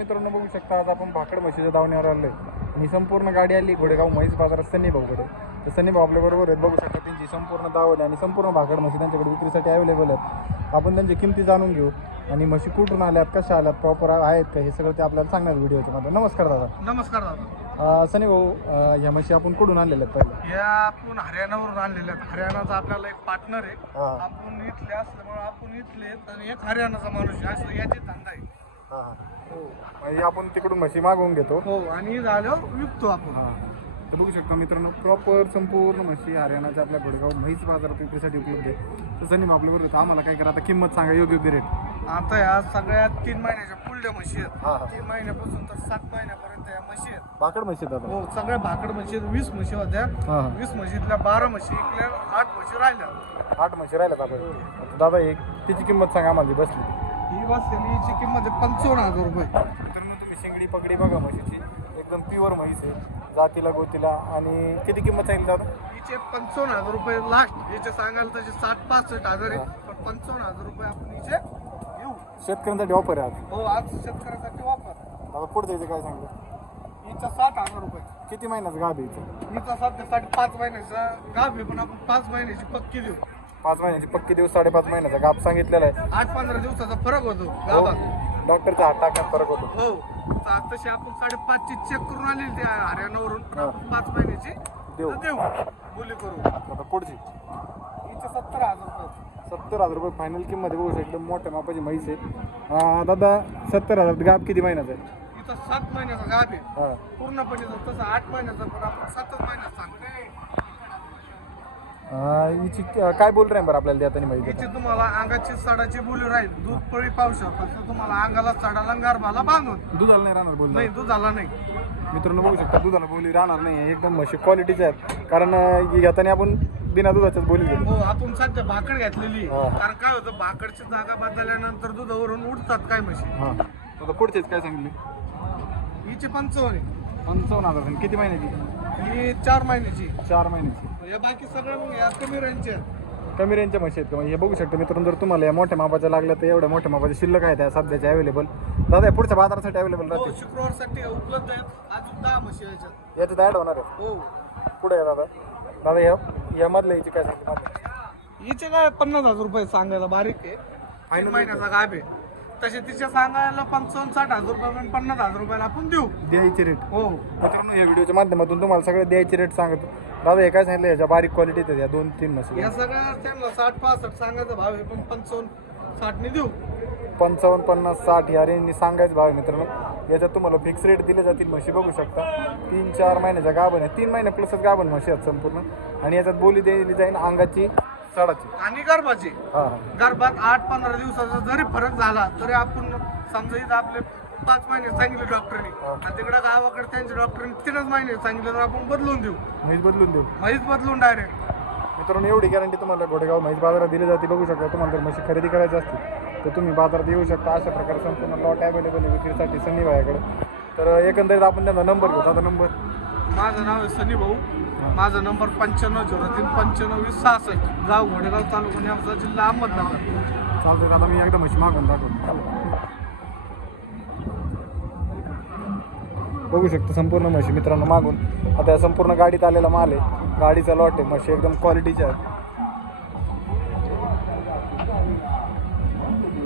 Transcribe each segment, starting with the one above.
मित्रांनो बघू शकता आज आपण भाकड म्हशीच्या दावण्यावर आलोय. आणि संपूर्ण गाडी आली घोडेगाव म्हैस बाजारात सनी भाऊकडे तर सनी भाऊ आपल्या बरोबर आहेत. बघू शकता त्यांची संपूर्ण दावण आणि संपूर्ण भाकड म्हशी त्यांच्याकडे विक्रीसाठी अवेलेबल आहेत. आपण त्यांची किमती जाणून घेऊ. आणि म्हशी कुठून आल्यात कशा आल्यात प्रॉपर आहेत का हे सगळं ते आपल्याला सांगणार व्हिडिओच्या मध्ये नमस्कार दादा. नमस्कार दादा. सनी भाऊ ह्या म्हशी आपण कुठून आणलेल्या आहेत पहिले? या आपण हरियाणावरून आणलेले आहेत. हरियाणाचा आपल्याला एक पार्टनर आहे. आपण इथले असल्यामुळे आपण इथले आणि एक हरियाणाचा माणूस आहे. असं याची धंदा आहे. हां. हां म्हणजे आपण तिकडून म्हशी मागवून घेतो. हो आणि झालं विकतो आपण. तर बघू शकता मित्रांनो प्रॉपर संपूर्ण म्हशी हरियाणाच्या आपल्या घोडेगाव म्हैस बाजारात विक्रीसाठी उपलब्ध आहे. तसं नाही आपल्या बरोबर आम्हाला काय करा आता किंमत सांगा योग्य योग्य रेट आता या सगळ्यात तीन महिन्याच्या पुढल्या म्हशी आहेत. हां तीन महिन्यापासून तर सात महिन्यापर्यंत या म्हशी आहेत. भाकड म्हशी आहेत आता. हो सगळ्या भाकड म्हशी आहेत. वीस म्हशी होत्या. हां हां. वीस म्हशीतल्या बारा म्हशी इकल्या आठ म्हशी राहिल्या. आठ म्हशी राहिल्यात आपण. दादा एक तिची किंमत सांगा आम्हाला जी बसली. ही बसलेलीची किंमत आहे पंचावन्न हजार रुपये. मित्रांनो तुम्ही शेंगडी पगडी बघा म्हशीची. एकदम प्युअर म्हैस आहे. जातीला गोतीला. आणि किती किंमत सांगितली दादा? हिचे पंचावन्न हजार रुपये लास्ट याचे सांगायला तसे साठ पासष्ट हजार आहे पण पंचावन्न हजार रुपये आपण हिचे घेऊ. शेतकऱ्यांसाठी ऑफर आहे आज. हो आज शेतकऱ्यासाठी वापर दादा पुढे द्यायचं काय सांगलं हिचा साठ हजार रुपये. किती महिन्याचं गाभ आहे हिचं? हिचा सध्यासाठी पाच महिन्याचा गाभ आहे पण आपण पाच महिन्याची पक्की देऊ. पाच महिन्याची पक्की दिवस साडेपाच महिन्याचा गाभ सांगितलेला आहे. आठ पंधरा दिवसाचा फरक होतो. डॉक्टरचा हात टाकण्यात फरक होतो. हो तर तशी आपण साडेपाचची चेक करून आलेली त्या हरियाणावरून हा. आपण पाच महिन्याची. देऊ. देऊ. बोली करू. आता पुढची. हिचे सत्तर हजार रुपये सत्तर हजार रुपये फायनल किंमत आहे बघू शकतो. मोठ्या मापाची म्हैस आहे. अं, दादा सत्तर हजार गाभ किती महिन्याचा आहे? हिचा सात महिन्याचा गाभ आहे. हां. पूर्णपणे जर तसं आठ महिन्याचा पण आपण सातच महिन्यात सांगतो हिची काय बोल रहे बरं आपल्याला देताना माहिती हिची तुम्हाला अंगाची सडाची बोली राहील. दूध पळी पाहू फक्त तुम्हाला अंगाला सडाला गारभाला बांधून. दुधाला नाही राहणार बोल नाही दुधाला नाही. मित्रांनो बघू शकता दुधाला बोली राहणार नाही. एकदम म्हशी क्वालिटीच्या आहेत. कारण ही घेताना आपण बिना दुधाच्याच बोली घेतो. हो आपण सध्या भाकड घेतलेली. हा. कारण काय होतं भाकडची जागा बदलल्यानंतर दुधावरून उठतात काय म्हशी? हां. आता पुढचेच काय सांगितले हिची आहे. पंचावन्न हजार किती महिन्याची? ही चार महिन्याची. चार महिन्याची. या बाकी मग या कमी रेंजच्या आहेत. कमी रेंजच्या म्हशी आहेत का? म्हणजे हे बघू शकता मित्रांनो जर तुम्हाला या मोठ्या मापाच्या लागल्या तर एवढ्या मोठ्या मापाच्या शिल्लक आहेत त्या सध्याच्या अवेलेबल दादा या पुढच्या बाजारासाठी अवेलेबल हो राहतील. शुक्रवारसाठी उपलब्ध आहेत. अजून दहा म्हशी याच्यात. याच्यात ॲड होणार आहे हो. पुढे आहे दादा? दादा या यामधल्या याची काय सांगते? हिचे काय पन्नास हजार रुपये सांगायला बारीक आहे. तीन महिन्याचा गाभ. आहे तसे तिच्या सांगायला पंचावन्न साठ हजार रुपये पन्नास हजार रुपयाला आपण देऊ. द्यायची रेट हो. मित्रांनो या व्हिडिओच्या माध्यमातून तुम्हाला सगळे द्यायची रेट सांगतो. दादा हे काय सांगितलं? याच्या बारीक क्वालिटीत या दोन तीन म्हशी या सगळ्या त्यांना साठ पासष्ट सांगायचा भाव आहे पण पंचावन्न साठने देऊ. पंचावन्न पन्नास साठ या रेंजनी सांगायचं भाव आहे मित्रांनो. याच्यात तुम्हाला फिक्स रेट दिले जातील म्हशी बघू शकता. तीन चार महिन्याच्या गाभण आहे तीन महिने प्लसच गाभण म्हशी आहेत संपूर्ण. आणि याच्यात बोली दिली जाईल अंगाची. सडाची आणि गर्भाची. हां. हां गर्भात आठ पंधरा दिवसाचा जरी फरक झाला तरी आपण समजा इथं आपले पाच महिने सांगितले डॉक्टरनी. हा. आणि तिकडे गावाकडे त्यांच्या डॉक्टरनी तीनच महिने सांगितलं तर आपण बदलून देऊ. म्हैस बदलून देऊ. म्हैस बदलून डायरेक्ट मित्रांनो एवढी गॅरंटी तुम्हाला घोडेगाव म्हैस बाजारात दिली जाते. बघू शकता तुम्हाला जर म्हशी खरेदी करायची असतील तर तुम्ही बाजारात येऊ शकता. अशा प्रकारे संपूर्ण लॉट अवेलेबल आहे विक्रीसाठी सनी भायाकडे तर एकंदरीत आपण त्यांचा नंबर घेऊ. आता नंबर माझं नाव आहे सनी भाऊ. माझा नंबर पंच्याण्णव झिरो तीन पंच्याण्णव वीस सहासष्ट. गाव घोडेगाव तालुका नेमचा जिल्हा अहमदनगर. चालतंय आता मी एकदा म्हशी मागून दाखवतो. बघू शकतो संपूर्ण म्हशी मित्रांनो मागून. आता या संपूर्ण गाडीत आलेला माल आहे. गाडीचा लॉट आहे. म्हशी एकदम क्वालिटीच्या आहेत.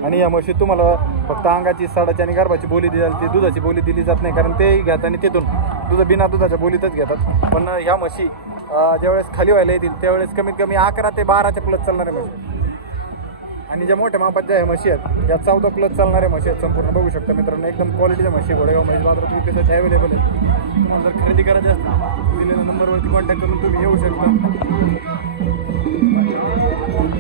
आणि या म्हशी तुम्हाला फक्त अंगाची साडाची आणि गर्भाची बोली दिली जाते. दुधाची बोली दिली जात नाही कारण ते घेतात आणि तिथून दुध बिना दुधाच्या बोलीतच घेतात. पण ह्या म्हशी ज्यावेळेस खाली व्हायला येतील त्यावेळेस कमीत कमी अकरा ते बाराच्या प्लस चालणाऱ्या म्हशी. आणि ज्या मोठ्या मापात ज्या म्हशी आहेत या चौदा प्लस चालणाऱ्या म्हशी आहेत संपूर्ण बघू शकता मित्रांनो. एकदम क्वालिटीच्या म्हशी घोडेगाव म्हैस बाजारात विक्रीसाठी अवेलेबल आहेत. तुम्हाला जर खरेदी करायची असतील दिलेल्या नंबरवरती कॉन्टॅक्ट करून तुम्ही येऊ शकता.